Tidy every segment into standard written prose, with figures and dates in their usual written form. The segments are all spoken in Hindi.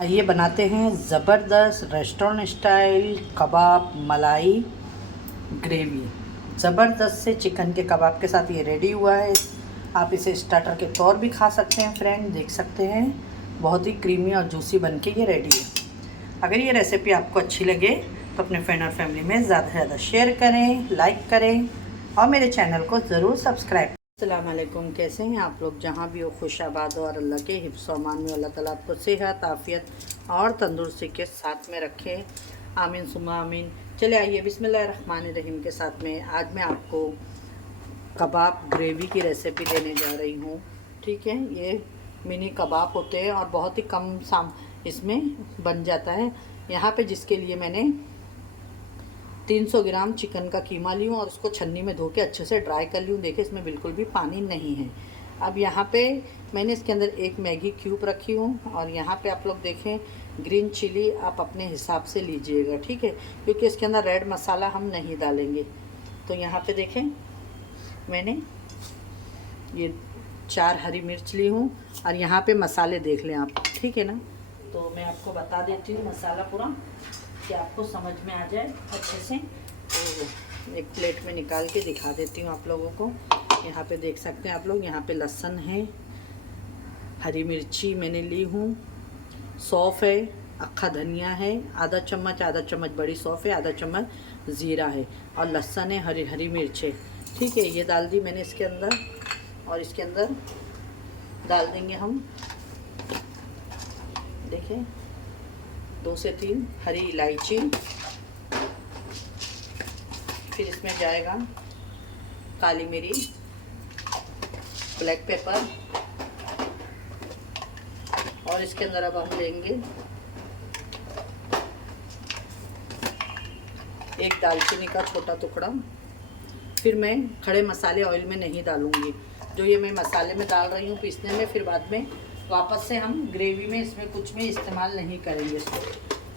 आइए बनाते हैं ज़बरदस्त रेस्टोरेंट स्टाइल कबाब मलाई ग्रेवी। ज़बरदस्त से चिकन के कबाब के साथ ये रेडी हुआ है। आप इसे स्टार्टर के तौर भी खा सकते हैं फ्रेंड, देख सकते हैं बहुत ही क्रीमी और जूसी बनके ये रेडी है। अगर ये रेसिपी आपको अच्छी लगे तो अपने फ्रेंड और फैमिली में ज़्यादा से ज़्यादा शेयर करें, लाइक करें और मेरे चैनल को ज़रूर सब्सक्राइब। अस्सलाम वालेकुम, कैसे हैं आप लोग? जहाँ भी हो खुश आबाद हो और अल्लाह के हिफ्ज़ व अमान में अल्लाह ताला आपको सेहत आफ़ियत और तंदुरुस्ती के साथ में रखे, आमीन सुम्मा आमीन। चले आइए बिस्मिल्लाहिर्रहमानिर्रहीम के साथ में आज मैं आपको कबाब ग्रेवी की रेसिपी देने जा रही हूँ। ठीक है, ये मिनी कबाब होते हैं और बहुत ही कम इसमें बन जाता है। यहाँ पे जिसके लिए मैंने 300 ग्राम चिकन का कीमा ली हूँ और उसको छन्नी में धो के अच्छे से ड्राई कर ली हूँ। देखिए इसमें बिल्कुल भी पानी नहीं है। अब यहाँ पे मैंने इसके अंदर एक मैगी क्यूब रखी हूँ और यहाँ पे आप लोग देखें ग्रीन चिली आप अपने हिसाब से लीजिएगा, ठीक है, क्योंकि इसके अंदर रेड मसाला हम नहीं डालेंगे। तो यहाँ पे देखें मैंने ये 4 हरी मिर्च ली हूँ और यहाँ पे मसाले देख लें आप, ठीक है ना। तो मैं आपको बता देती हूँ मसाला पूरा कि आपको समझ में आ जाए अच्छे से। तो एक प्लेट में निकाल के दिखा देती हूँ आप लोगों को। यहाँ पे देख सकते हैं आप लोग, यहाँ पे लहसुन है, हरी मिर्ची मैंने ली हूँ, सौंफ है, अक्खा धनिया है, आधा चम्मच बड़ी सौंफ है, आधा चम्मच ज़ीरा है और लहसुन है, हरी मिर्च है, ठीक है। ये डाल दी मैंने इसके अंदर और इसके अंदर डाल देंगे हम, देखें 2 से 3 हरी इलायची। फिर इसमें जाएगा काली मिर्च, ब्लैक पेपर और इसके अंदर अब हम लेंगे एक दालचीनी का छोटा टुकड़ा। फिर मैं खड़े मसाले ऑयल में नहीं डालूंगी, जो ये मैं मसाले में डाल रही हूँ पीसने में, फिर बाद में वापस से हम ग्रेवी में इसमें कुछ में इस्तेमाल नहीं करेंगे इसको,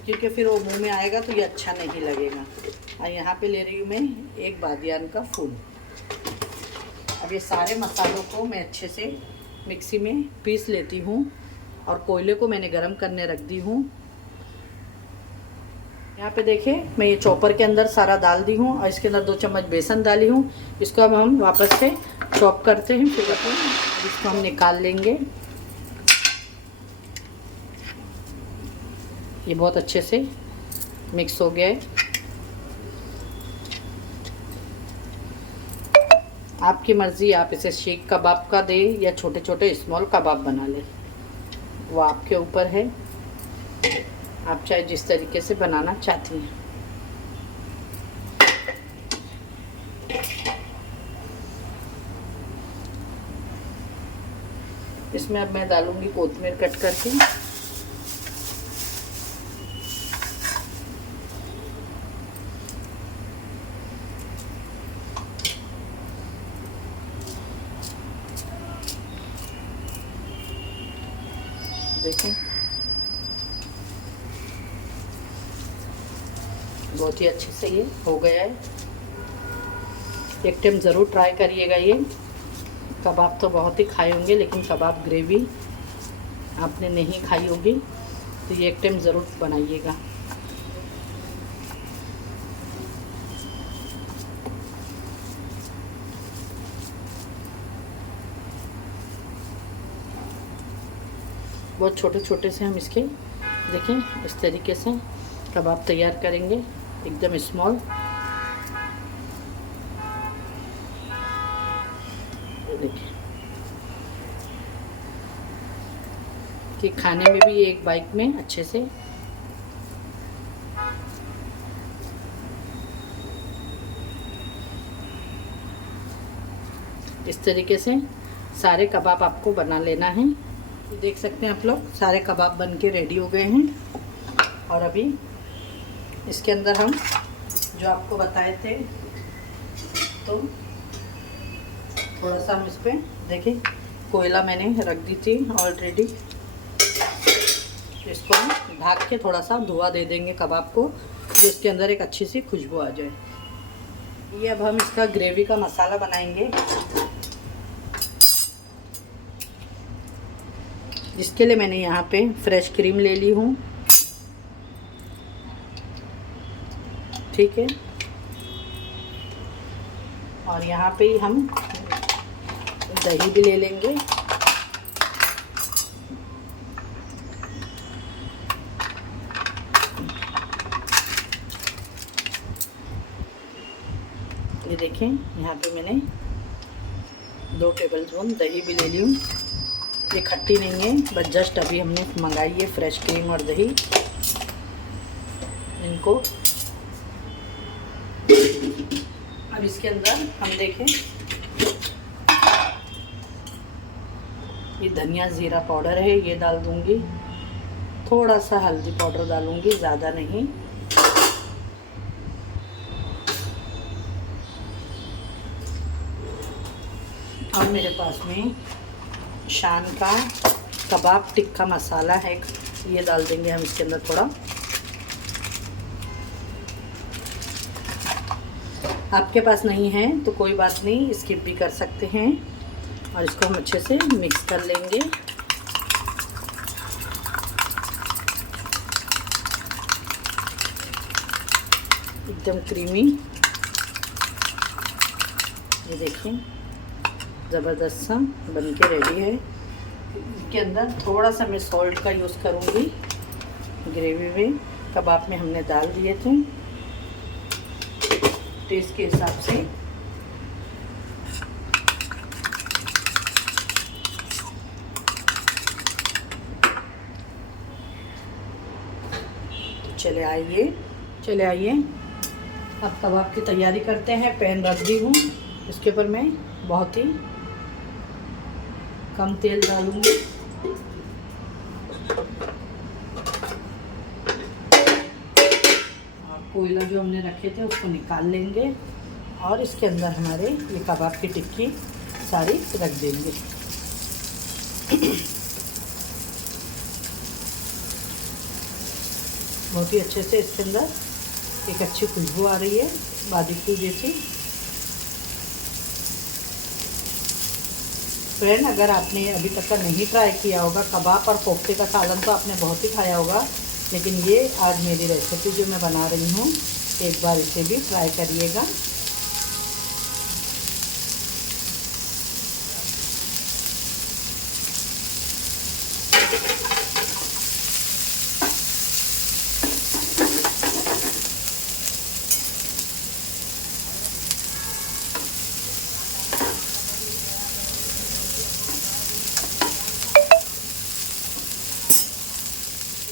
क्योंकि फिर वो मुंह में आएगा तो ये अच्छा नहीं लगेगा। और यहाँ पे ले रही हूँ मैं एक बादियान का फूल। अब ये सारे मसालों को मैं अच्छे से मिक्सी में पीस लेती हूँ और कोयले को मैंने गरम करने रख दी हूँ। यहाँ पे देखें मैं ये चॉपर के अंदर सारा डाल दी हूँ और इसके अंदर 2 चम्मच बेसन डाली हूँ। इसको अब हम वापस से चॉप करते हैं, फिर इसको हम निकाल लेंगे। ये बहुत अच्छे से मिक्स हो गया है। आपकी मर्ज़ी, आप इसे शीख कबाब का दे या छोटे छोटे स्मॉल कबाब बना लें, वो आपके ऊपर है, आप चाहे जिस तरीके से बनाना चाहती हैं। इसमें अब मैं डालूंगी कोथिमीर कट करके। देखें बहुत ही अच्छे से ये हो गया है। एक टाइम ज़रूर ट्राई करिएगा। ये कबाब तो बहुत ही खाए होंगे, लेकिन कबाब ग्रेवी आपने नहीं खाई होगी, तो ये एक टाइम ज़रूर बनाइएगा। बहुत छोटे छोटे से हम इसके देखें इस तरीके से कबाब तैयार करेंगे, एकदम स्मॉल। देखिए कि खाने में भी एक बाइट में अच्छे से इस तरीके से सारे कबाब आपको बना लेना है। देख सकते हैं आप लोग सारे कबाब बन के रेडी हो गए हैं। और अभी इसके अंदर हम जो आपको बताए थे, तो थोड़ा सा हम इस पर देखिए कोयला मैंने रख दी थी ऑलरेडी। इसको हम ढक के थोड़ा सा धुआं दे देंगे कबाब को, तो इसके अंदर एक अच्छी सी खुशबू आ जाए। ये अब हम इसका ग्रेवी का मसाला बनाएंगे। इसके लिए मैंने यहाँ पे फ्रेश क्रीम ले ली हूँ, ठीक है। और यहाँ पे ही हम दही भी ले लेंगे। ये देखें, यहाँ पे मैंने 2 टेबलस्पून दही भी ले ली हूँ। ये खट्टी नहीं है, बस जस्ट अभी हमने मंगाई है फ्रेश क्रीम और दही। इनको अब इसके अंदर हम देखें, ये धनिया ज़ीरा पाउडर है, ये डाल दूँगी। थोड़ा सा हल्दी पाउडर डालूँगी, ज़्यादा नहीं। और मेरे पास में शान का कबाब टिक्का मसाला है, ये डाल देंगे हम इसके अंदर थोड़ा। आपके पास नहीं है तो कोई बात नहीं, स्किप भी कर सकते हैं। और इसको हम अच्छे से मिक्स कर लेंगे। एकदम क्रीमी, ये देखिए ज़बरदस्त सा बन के रेडी है। इसके अंदर थोड़ा सा मैं सॉल्ट का यूज़ करूँगी। ग्रेवी में कबाब में हमने डाल दिए थे, टेस्ट के हिसाब से। चले आइए अब कबाब की तैयारी करते हैं। पैन रख दी हूँ, इसके ऊपर मैं बहुत ही कम तेल डालूँगी। और कोयला जो हमने रखे थे उसको निकाल लेंगे और इसके अंदर हमारे ये कबाब की टिक्की सारी रख देंगे। बहुत ही अच्छे से इसके अंदर एक अच्छी खुशबू आ रही है, बारबेक्यू जैसी। फ्रेंड, अगर आपने अभी तक का नहीं ट्राई किया होगा, कबाब और कोफ्ते का सालन तो आपने बहुत ही खाया होगा, लेकिन ये आज मेरी रेसिपी जो मैं बना रही हूँ, एक बार इसे भी ट्राई करिएगा।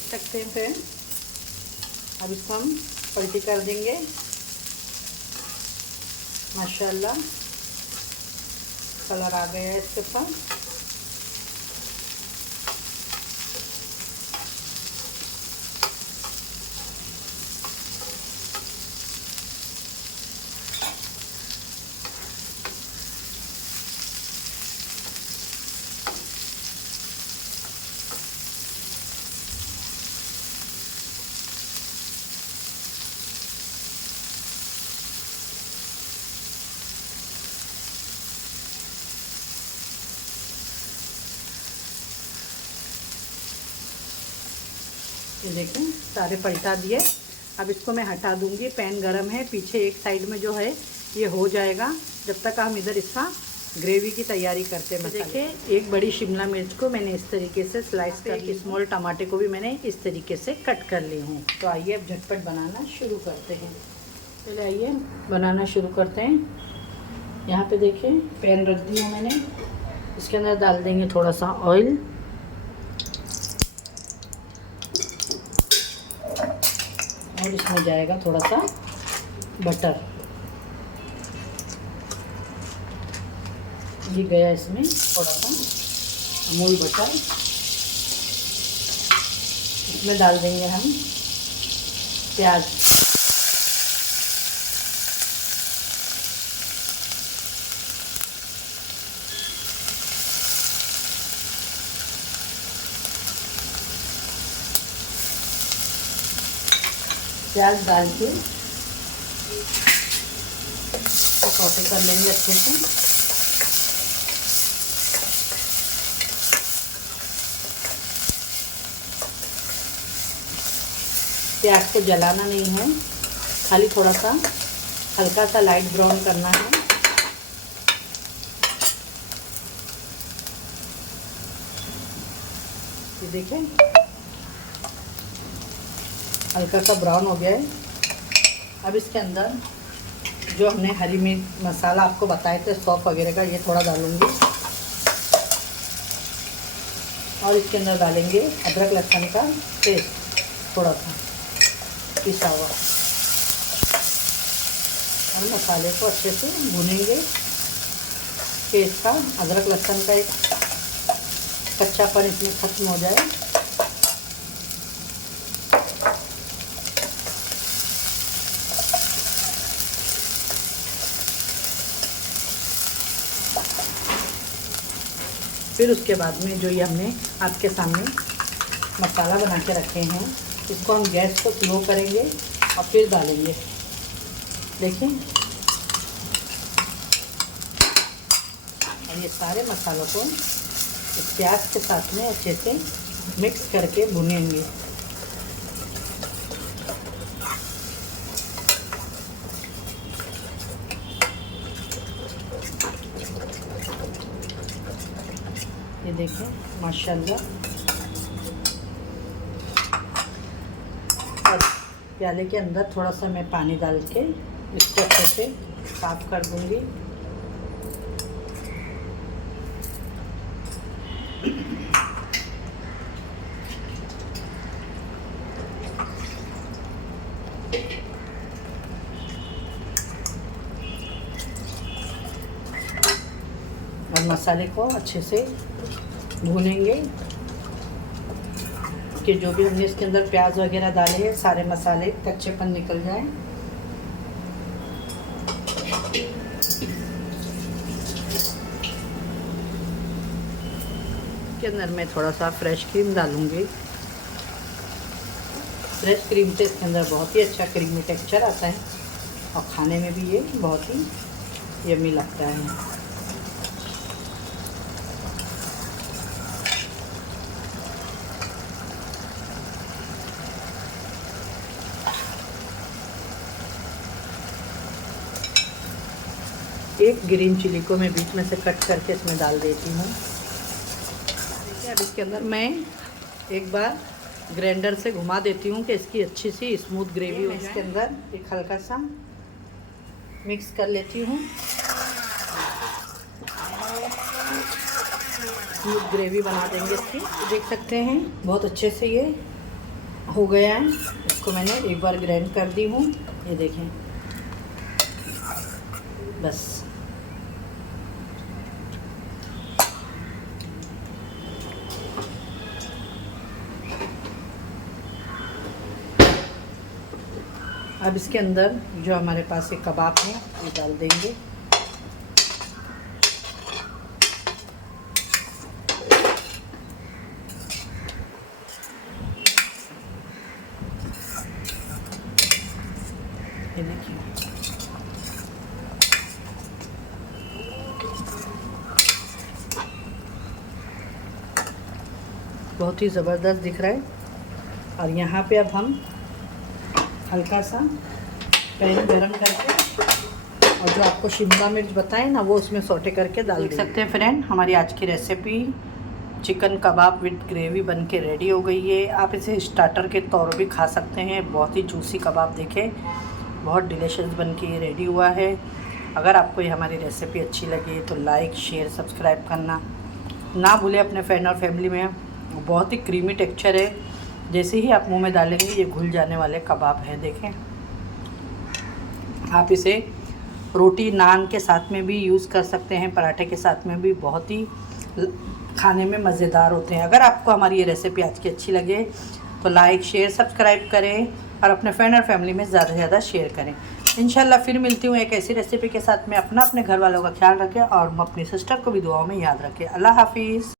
सकते हैं फ्रेंड, अब इसको हम पलटी कर देंगे। माशाल्लाह कलर आ गया है इसके ऊपर। ये देखें, सारे पलटा दिए। अब इसको मैं हटा दूंगी। पैन गरम है, पीछे एक साइड में जो है ये हो जाएगा, जब तक हम इधर इसका ग्रेवी की तैयारी करते हैं। देखिए, एक बड़ी शिमला मिर्च को मैंने इस तरीके से स्लाइस कर ली। स्मॉल टमाटर को भी मैंने इस तरीके से कट कर ली हूँ। तो आइए अब झटपट बनाना शुरू करते हैं। चलिए आइए बनाना शुरू करते हैं। यहाँ पे देखिए पैन रख दी है मैंने, इसके अंदर डाल देंगे थोड़ा सा ऑयल और इसमें जाएगा थोड़ा सा बटर। ये गया इसमें थोड़ा सा अमूल बटर। इसमें डाल देंगे हम प्याज। प्याज डाल के सौटे कर लेंगे अच्छे से। प्याज को जलाना नहीं है, खाली थोड़ा सा हल्का सा लाइट ब्राउन करना है। ये देखें हल्का सा ब्राउन हो गया है। अब इसके अंदर जो हमने हरी मिर्च मसाला आपको बताए थे सौंफ वगैरह का, ये थोड़ा डालूंगी और इसके अंदर डालेंगे अदरक लहसुन का पेस्ट थोड़ा सा पिसा हुआ और मसाले को अच्छे से भूनेंगे कि इसका अदरक लहसुन का एक कच्चापन इसमें ख़त्म हो जाए। फिर उसके बाद में जो ये हमने आपके सामने मसाला बना के रखे हैं, इसको हम गैस को स्लो करेंगे और फिर डालेंगे। देखिए और ये सारे मसालों को इस प्याज के साथ में अच्छे से मिक्स करके भुनेंगे। ये देखें माशाल्लाह। और प्याले के अंदर थोड़ा सा मैं पानी डाल के इसको अच्छे से साफ कर दूंगी। और मसाले को अच्छे से भूनेंगे कि जो भी हमने इसके अंदर प्याज वगैरह डाले हैं सारे मसाले कच्चेपन निकल जाए। के अंदर मैं थोड़ा सा फ्रेश क्रीम डालूंगी। फ्रेश क्रीम से इसके अंदर बहुत ही अच्छा क्रीमी टेक्सचर आता है और खाने में भी ये बहुत ही यम्मी लगता है। एक ग्रीन चिली को मैं बीच में से कट करके इसमें डाल देती हूँ। देखिए अब इसके अंदर मैं एक बार ग्राइंडर से घुमा देती हूँ कि इसकी अच्छी सी स्मूथ ग्रेवी हो जाए। इसके अंदर एक हल्का सा मिक्स कर लेती हूँ। स्मूथ ग्रेवी बना देंगे इसकी। तो देख सकते हैं बहुत अच्छे से ये हो गया है। इसको मैंने एक बार ग्राइंड कर दी हूँ। ये देखें बस अब इसके अंदर जो हमारे पास एक कबाब है ये डाल देंगे। ये देखिए बहुत ही ज़बरदस्त दिख रहा है। और यहाँ पे अब हम हल्का सा पैन गरम करके और जो आपको शिमला मिर्च बताएं ना वो उसमें सौटे करके डाल देख सकते हैं। फ्रेंड हमारी आज की recipe chicken kebab with gravy बन के रेडी हो गई है। आप इसे स्टार्टर के तौर पे भी खा सकते हैं। बहुत ही जूसी कबाब देखें बहुत डिलीशियस बन के ये रेडी हुआ है। अगर आपको ये हमारी रेसिपी अच्छी लगी तो लाइक शेयर सब्सक्राइब करना ना भूलें अपने फ्रेंड और फैमिली में। बहुत ही क्रीमी टेक्सचर है, जैसे ही आप मुंह में डालेंगे ये घुल जाने वाले कबाब है। देखें आप इसे रोटी नान के साथ में भी यूज़ कर सकते हैं, पराठे के साथ में भी बहुत ही खाने में मज़ेदार होते हैं। अगर आपको हमारी ये रेसिपी आज की अच्छी लगे तो लाइक शेयर सब्सक्राइब करें और अपने फ्रेंड और फैमिली में ज़्यादा से ज़्यादा शेयर करें। इंशाल्लाह फिर मिलती हूँ एक ऐसी रेसिपी के साथ में। अपने घर वालों का ख्याल रखें और अपनी सिस्टर को भी दुआओं में याद रखें। अल्लाह हाफिज़।